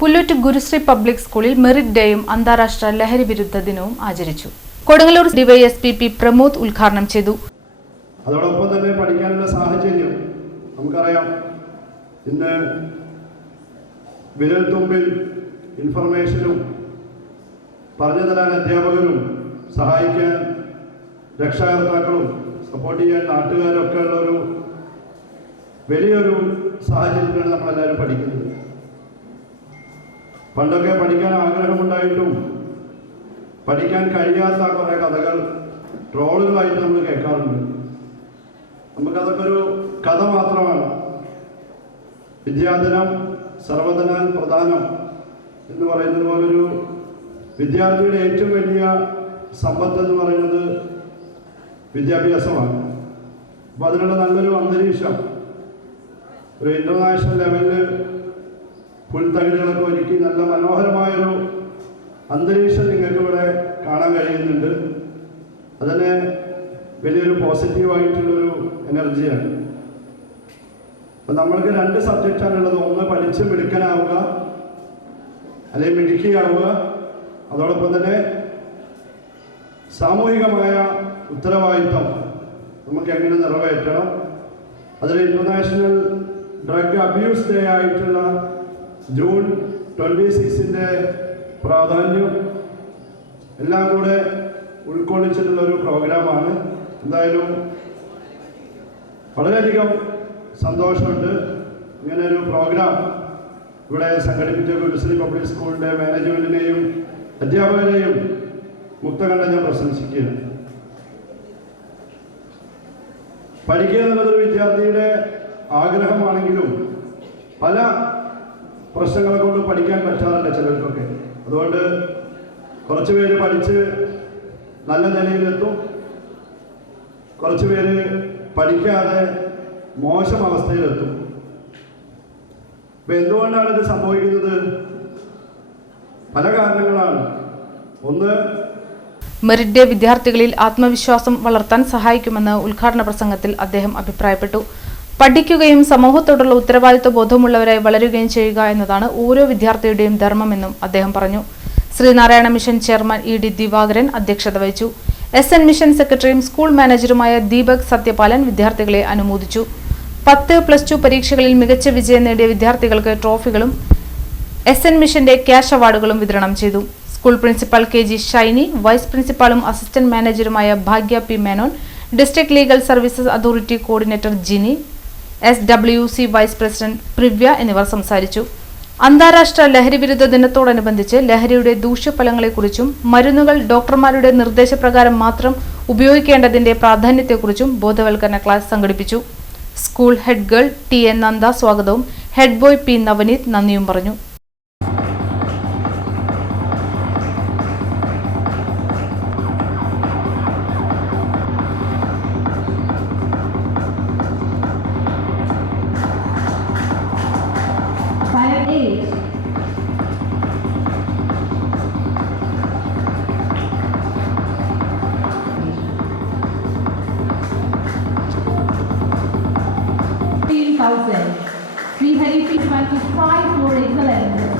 Pullut Gurushree public സ്കൂളിൽ merit ഡേയും അന്താരാഷ്ട്ര ലഹരി വിരുദ്ധ ദിനവും ആചരിച്ചു. കൊടുങ്ങല്ലൂർ ഡിവൈഎസ്പി പി പ്രമോദ് ഉദ്ഘാടനം ചെയ്തു. അതോടൊപ്പം തന്നെ പഠിക്കാനുള്ള സാഹചര്യം നമുക്കറിയാം. ഇന്ന് വിരൽ തുമ്പിൽ ഇൻഫർമേഷനും പറഞ്ഞു തരാൻ അധ്യാപകരും സഹായിക്കാൻ രക്ഷാകർത്താക്കളും സപ്പോർട്ട് ചെയ്യാൻ നാട്ടുകാരൊക്കെ ഉള്ളൊരു വലിയൊരു സാഹചര്യത്തിലാണ് നമ്മളെല്ലാവരും പഠിക്കുന്നത്. പണ്ടൊക്കെ പഠിക്കാൻ ആഗ്രഹമുണ്ടായിട്ടും പഠിക്കാൻ കഴിയാത്ത കുറേ കഥകൾ ട്രോളുകളായിട്ട് നമ്മൾ കേൾക്കാറുണ്ട്. നമുക്കതൊക്കെ ഒരു കഥ മാത്രമാണ്. വിദ്യാധനം സർവധനാൽ പ്രധാനം എന്ന് പറയുന്നത് പോലൊരു വിദ്യാർത്ഥിയുടെ ഏറ്റവും വലിയ സമ്പത്ത് എന്ന് പറയുന്നത് വിദ്യാഭ്യാസമാണ്. അപ്പോൾ അതിനുള്ള നല്ലൊരു അന്തരീക്ഷം ഒരു ഇൻ്റർനാഷണൽ ലെവലിൽ പുൽത്തകിടുകളൊക്കെ ഒരുക്കി നല്ല മനോഹരമായൊരു അന്തരീക്ഷം നിങ്ങൾക്കിവിടെ കാണാൻ കഴിയുന്നുണ്ട്. അതിന് വലിയൊരു പോസിറ്റീവായിട്ടുള്ളൊരു എനർജിയാണ്. അപ്പം നമ്മൾക്ക് രണ്ട് സബ്ജക്റ്റാണുള്ളത്. ഒന്ന് പഠിച്ച് മിടുക്കനാവുക അല്ലെങ്കിൽ മിടുക്കിയാവുക, അതോടൊപ്പം തന്നെ സാമൂഹികമായ ഉത്തരവാദിത്വം നമുക്ക് എങ്ങനെ നിറവേറ്റണം. അതിൽ ഇൻ്റർനാഷണൽ ഡ്രഗ് അബ്യൂസ് ഡേ ആയിട്ടുള്ള ജൂൺ 26 പ്രാധാന്യം എല്ലാം കൂടെ ഉൾക്കൊള്ളിച്ചിട്ടുള്ളൊരു പ്രോഗ്രാമാണ്. എന്തായാലും വളരെയധികം സന്തോഷമുണ്ട് ഇങ്ങനെ ഒരു പ്രോഗ്രാം ഇവിടെ സംഘടിപ്പിച്ച ഗുരുശ്രീ പബ്ലിക് സ്കൂളിൻ്റെ മാനേജ്മെൻറ്റിനെയും അധ്യാപകരെയും മുക്തകണ്ഠം ഞാൻ പ്രശംസിക്കുകയാണ്. പഠിക്കുക എന്നുള്ളതൊരു വിദ്യാർത്ഥിയുടെ ആഗ്രഹമാണെങ്കിലും പല പ്രശ്നങ്ങളെ കൊണ്ട് പഠിക്കാൻ പറ്റാറില്ല ചിലർക്കൊക്കെ. അതുകൊണ്ട് കുറച്ച് പേര് പഠിച്ച് നല്ല നിലയിലെത്തും, കുറച്ച് പേര് പഠിക്കാതെ മോശം അവസ്ഥയിലെത്തും. അപ്പം എന്തുകൊണ്ടാണ് ഇത് സംഭവിക്കുന്നത്? പല കാരണങ്ങളാണ്. ഒന്ന്, മെറിറ്റ് ഡേ വിദ്യാർത്ഥികളിൽ ആത്മവിശ്വാസം വളർത്താൻ സഹായിക്കുമെന്ന് ഉദ്ഘാടന പ്രസംഗത്തിൽ അദ്ദേഹം അഭിപ്രായപ്പെട്ടു. പഠിക്കുകയും സമൂഹത്തോടുള്ള ഉത്തരവാദിത്വ ബോധമുള്ളവരായി വളരുകയും ചെയ്യുക എന്നതാണ് ഓരോ വിദ്യാർത്ഥിയുടെയും ധർമ്മമെന്നും അദ്ദേഹം പറഞ്ഞു. Sreenarayana mission chairman ED Divakaran അധ്യക്ഷത വഹിച്ചു. SN മിഷൻ സെക്രട്ടറിയും സ്കൂൾ മാനേജറുമായ ദീപക് സത്യപാലൻ വിദ്യാർത്ഥികളെ അനുമോദിച്ചു. 10+2 പരീക്ഷകളിൽ മികച്ച വിജയം നേടിയ വിദ്യാർത്ഥികൾക്ക് ട്രോഫികളും SN മിഷന്റെ ക്യാഷ് അവാർഡുകളും വിതരണം ചെയ്തു. School principal KG Shiny, vice പ്രിൻസിപ്പാളും അസിസ്റ്റന്റ് മാനേജറുമായ Bhagya P Menon, district legal services authority coordinator Jini, SWC vice president Privya എന്നിവർ സംസാരിച്ചു. അന്താരാഷ്ട്ര ലഹരി വിരുദ്ധ ദിനത്തോടനുബന്ധിച്ച് ലഹരിയുടെ ദൂഷ്യഫലങ്ങളെക്കുറിച്ചും മരുന്നുകൾ ഡോക്ടർമാരുടെ നിർദ്ദേശപ്രകാരം മാത്രം ഉപയോഗിക്കേണ്ടതിന്റെ പ്രാധാന്യത്തെക്കുറിച്ചും ബോധവൽക്കരണ ക്ലാസ് സംഘടിപ്പിച്ചു. School head girl TN Nanda സ്വാഗതവും ഹെഡ് ബോയ് P നവനീത് നന്ദിയും പറഞ്ഞു. Sri Hari P25 for excellence.